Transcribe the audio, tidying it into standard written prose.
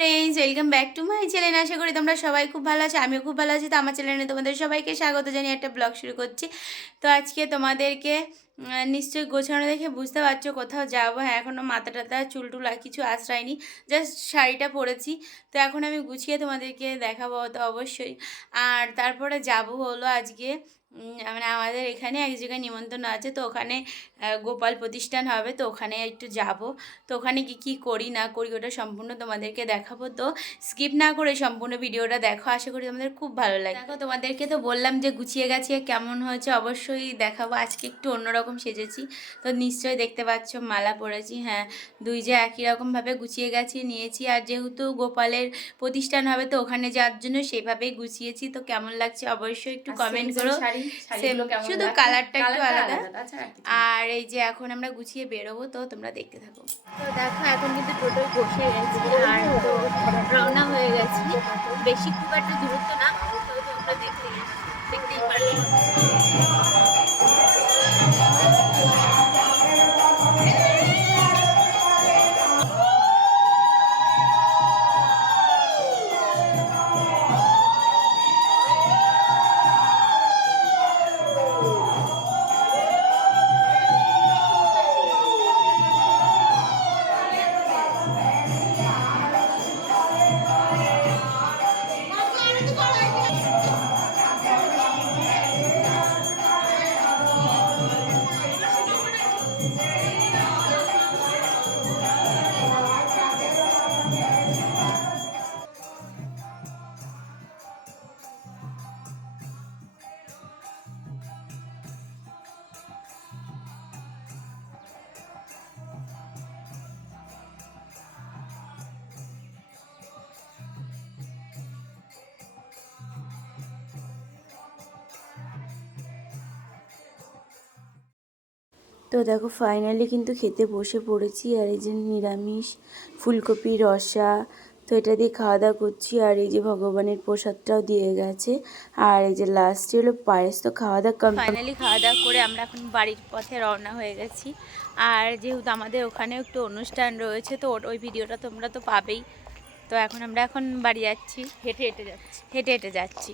Friends, welcome back to my channel. আশা করি তোমরা সবাই খুব ভালো আছো, আমিও খুব ভালো আছি। তো আমার চ্যানেলে তোমাদের সবাইকে স্বাগত জানিয়ে একটা ব্লগ শুরু করছি। তো আজকে তোমাদেরকে নিশ্চয়ই গোছানো দেখে বুঝতে পারছো কোথাও যাবো। হ্যাঁ, এখনও মাথা টাথা চুল টুল আর কিছু আশ্রায়নি, জাস্ট শাড়িটা পরেছি। তো এখন আমি গুছিয়ে তোমাদেরকে দেখাবো তো অবশ্যই। আর তারপরে যাবো হলো আজকে মানে আমাদের এখানে এক জায়গায় নিমন্ত্রণ আছে, তো ওখানে গোপাল প্রতিষ্ঠান হবে, তো ওখানে একটু যাব। তো ওখানে কি করি না করি ওটা সম্পূর্ণ তোমাদেরকে দেখাবো। তো স্কিপ না করে সম্পূর্ণ ভিডিওটা দেখো, আশা করি তোমাদের খুব ভালো লাগে। দেখো, তোমাদেরকে তো বললাম যে গুছিয়ে গাছিয়ে কেমন হয়েছে অবশ্যই দেখাবো। আজকে একটু অন্যরকম সেজেছি, তো নিশ্চয়ই দেখতে পাচ্ছ মালা পরেছি। হ্যাঁ, দুই যে একই রকমভাবে গুছিয়ে গাছিয়ে নিয়েছি। আর যেহেতু গোপালের প্রতিষ্ঠান হবে, তো ওখানে যাওয়ার জন্য সেভাবেই গুছিয়েছি। তো কেমন লাগছে অবশ্যই একটু কমেন্ট করো। শুধু কালারটা একটু আলাদা। আর এই যে এখন আমরা গুছিয়ে বেরোবো, তো তোমরা দেখতে থাকো। তো দেখো, এখন কিন্তু টোটোয় বসে গেছি আর তো রওনা হয়ে গেছি। বেশি খুব একটা দূরত্ব না, তো তোমরা দেখতেই পারবে। তো দেখো, ফাইনালি কিন্তু খেতে বসে পড়েছি। আর এই যে নিরামিষ ফুলকপি রসা, তো এটা দিয়ে খাওয়া দাওয়া করছি। আর এই যে ভগবানের প্রসাদটাও দিয়ে গেছে। আর এই যে লাস্টে হলো পায়েস। তো খাওয়া দাওয়া ফাইনালি খাওয়া দাওয়া করে আমরা এখন বাড়ির পথে রওনা হয়ে গেছি। আর যেহেতু আমাদের ওখানেও একটু অনুষ্ঠান রয়েছে, তো ওই ভিডিওটা তোমরা তো পাবেই। তো আমরা এখন বাড়ি যাচ্ছি, হেঁটে হেঁটে যাচ্ছি।